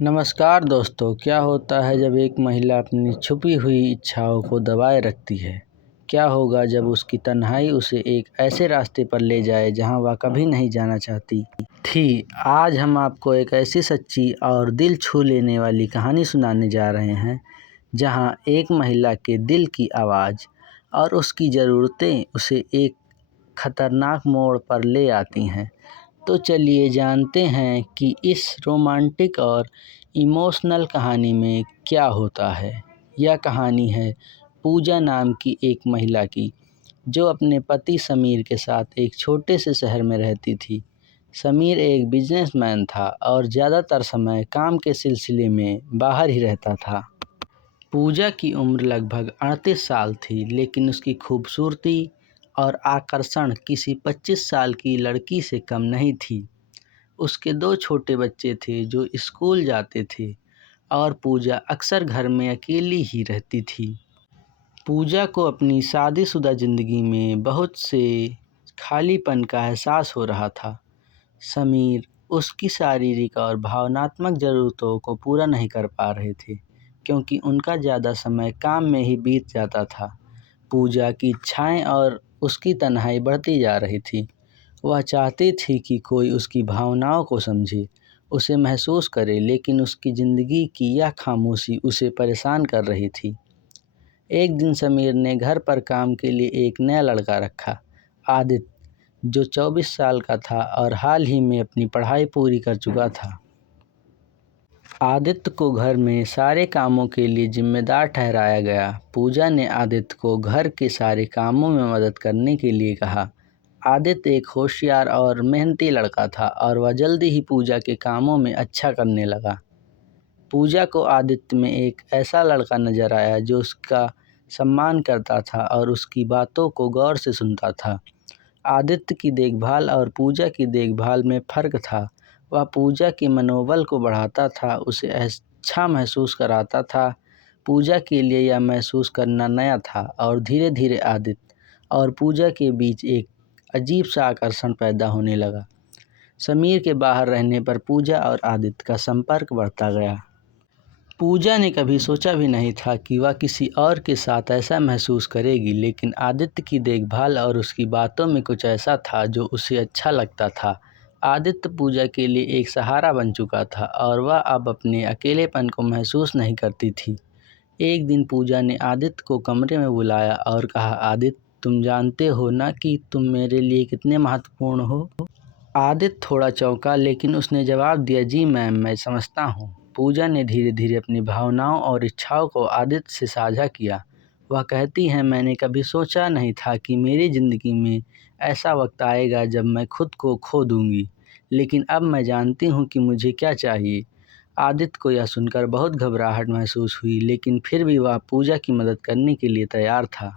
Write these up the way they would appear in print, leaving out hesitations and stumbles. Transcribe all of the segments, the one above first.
नमस्कार दोस्तों, क्या होता है जब एक महिला अपनी छुपी हुई इच्छाओं को दबाए रखती है? क्या होगा जब उसकी तन्हाई उसे एक ऐसे रास्ते पर ले जाए जहां वह कभी नहीं जाना चाहती थी? आज हम आपको एक ऐसी सच्ची और दिल छू लेने वाली कहानी सुनाने जा रहे हैं, जहां एक महिला के दिल की आवाज़ और उसकी ज़रूरतें उसे एक खतरनाक मोड़ पर ले आती हैं। तो चलिए जानते हैं कि इस रोमांटिक और इमोशनल कहानी में क्या होता है। यह कहानी है पूजा नाम की एक महिला की, जो अपने पति समीर के साथ एक छोटे से शहर में रहती थी। समीर एक बिजनेसमैन था और ज़्यादातर समय काम के सिलसिले में बाहर ही रहता था। पूजा की उम्र लगभग 38 साल थी, लेकिन उसकी खूबसूरती और आकर्षण किसी 25 साल की लड़की से कम नहीं थी। उसके 2 छोटे बच्चे थे जो स्कूल जाते थे और पूजा अक्सर घर में अकेली ही रहती थी। पूजा को अपनी शादीशुदा ज़िंदगी में बहुत से खालीपन का एहसास हो रहा था। समीर उसकी शारीरिक और भावनात्मक ज़रूरतों को पूरा नहीं कर पा रहे थे, क्योंकि उनका ज़्यादा समय काम में ही बीत जाता था। पूजा की इच्छाएं और उसकी तन्हाई बढ़ती जा रही थी। वह चाहती थी कि कोई उसकी भावनाओं को समझे, उसे महसूस करे, लेकिन उसकी ज़िंदगी की यह खामोशी उसे परेशान कर रही थी। एक दिन समीर ने घर पर काम के लिए एक नया लड़का रखा, आदित्य, जो 24 साल का था और हाल ही में अपनी पढ़ाई पूरी कर चुका था। आदित्य को घर में सारे कामों के लिए जिम्मेदार ठहराया गया। पूजा ने आदित्य को घर के सारे कामों में मदद करने के लिए कहा। आदित्य एक होशियार और मेहनती लड़का था और वह जल्दी ही पूजा के कामों में अच्छा करने लगा। पूजा को आदित्य में एक ऐसा लड़का नजर आया जो उसका सम्मान करता था और उसकी बातों को गौर से सुनता था। आदित्य की देखभाल और पूजा की देखभाल में फ़र्क था। वह पूजा के मनोबल को बढ़ाता था, उसे अच्छा महसूस कराता था। पूजा के लिए यह महसूस करना नया था और धीरे धीरे आदित्य और पूजा के बीच एक अजीब सा आकर्षण पैदा होने लगा। समीर के बाहर रहने पर पूजा और आदित्य का संपर्क बढ़ता गया। पूजा ने कभी सोचा भी नहीं था कि वह किसी और के साथ ऐसा महसूस करेगी, लेकिन आदित्य की देखभाल और उसकी बातों में कुछ ऐसा था जो उसे अच्छा लगता था। आदित्य पूजा के लिए एक सहारा बन चुका था और वह अब अपने अकेलेपन को महसूस नहीं करती थी। एक दिन पूजा ने आदित्य को कमरे में बुलाया और कहा, आदित्य, तुम जानते हो ना कि तुम मेरे लिए कितने महत्वपूर्ण हो? आदित्य थोड़ा चौंका, लेकिन उसने जवाब दिया, जी मैम, मैं समझता हूँ। पूजा ने धीरे धीरे अपनी भावनाओं और इच्छाओं को आदित्य से साझा किया। वह कहती हैं, मैंने कभी सोचा नहीं था कि मेरी ज़िंदगी में ऐसा वक्त आएगा जब मैं खुद को खो दूंगी, लेकिन अब मैं जानती हूँ कि मुझे क्या चाहिए। आदित्य को यह सुनकर बहुत घबराहट महसूस हुई, लेकिन फिर भी वह पूजा की मदद करने के लिए तैयार था।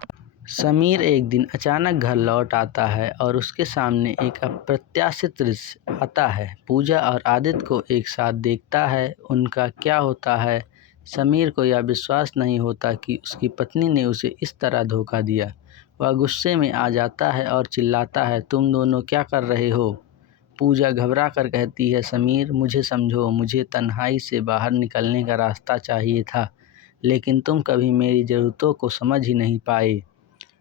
समीर एक दिन अचानक घर लौट आता है और उसके सामने एक अप्रत्याशित दृश्य आता है। पूजा और आदित्य को एक साथ देखता है। उनका क्या होता है? समीर को यह विश्वास नहीं होता कि उसकी पत्नी ने उसे इस तरह धोखा दिया। वह गुस्से में आ जाता है और चिल्लाता है, तुम दोनों क्या कर रहे हो? पूजा घबरा कर कहती है, समीर, मुझे समझो, मुझे तन्हाई से बाहर निकलने का रास्ता चाहिए था, लेकिन तुम कभी मेरी ज़रूरतों को समझ ही नहीं पाए।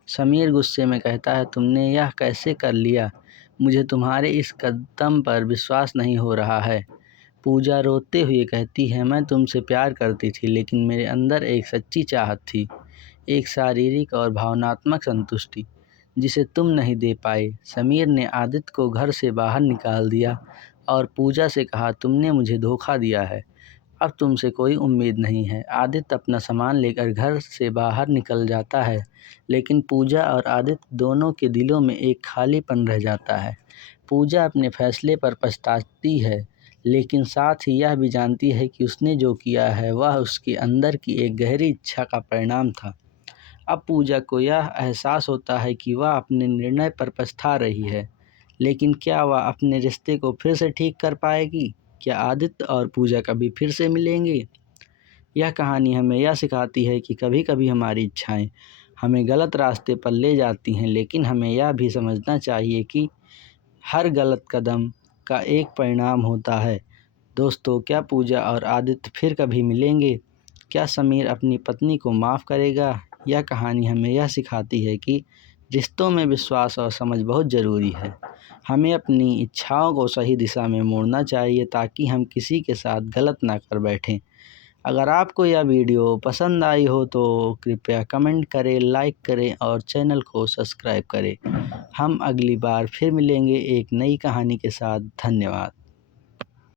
समीर गुस्से में कहता है, तुमने यह कैसे कर लिया? मुझे तुम्हारे इस कदम पर विश्वास नहीं हो रहा है। पूजा रोते हुए कहती है, मैं तुमसे प्यार करती थी, लेकिन मेरे अंदर एक सच्ची चाहत थी, एक शारीरिक और भावनात्मक संतुष्टि, जिसे तुम नहीं दे पाए। समीर ने आदित्य को घर से बाहर निकाल दिया और पूजा से कहा, तुमने मुझे धोखा दिया है, अब तुमसे कोई उम्मीद नहीं है। आदित्य अपना सामान लेकर घर से बाहर निकल जाता है, लेकिन पूजा और आदित्य दोनों के दिलों में एक खालीपन रह जाता है। पूजा अपने फैसले पर पछताती है, लेकिन साथ ही यह भी जानती है कि उसने जो किया है वह उसके अंदर की एक गहरी इच्छा का परिणाम था। अब पूजा को यह एहसास होता है कि वह अपने निर्णय पर पछता रही है, लेकिन क्या वह अपने रिश्ते को फिर से ठीक कर पाएगी? क्या आदित्य और पूजा कभी फिर से मिलेंगे? यह कहानी हमें यह सिखाती है कि कभी कभी हमारी इच्छाएं हमें गलत रास्ते पर ले जाती हैं, लेकिन हमें यह भी समझना चाहिए कि हर गलत कदम का एक परिणाम होता है। दोस्तों, क्या पूजा और आदित्य फिर कभी मिलेंगे? क्या समीर अपनी पत्नी को माफ़ करेगा? यह कहानी हमें यह सिखाती है कि रिश्तों में विश्वास और समझ बहुत ज़रूरी है। हमें अपनी इच्छाओं को सही दिशा में मोड़ना चाहिए ताकि हम किसी के साथ गलत ना कर बैठें। अगर आपको यह वीडियो पसंद आई हो तो कृपया कमेंट करें, लाइक करें और चैनल को सब्सक्राइब करें। हम अगली बार फिर मिलेंगे एक नई कहानी के साथ। धन्यवाद।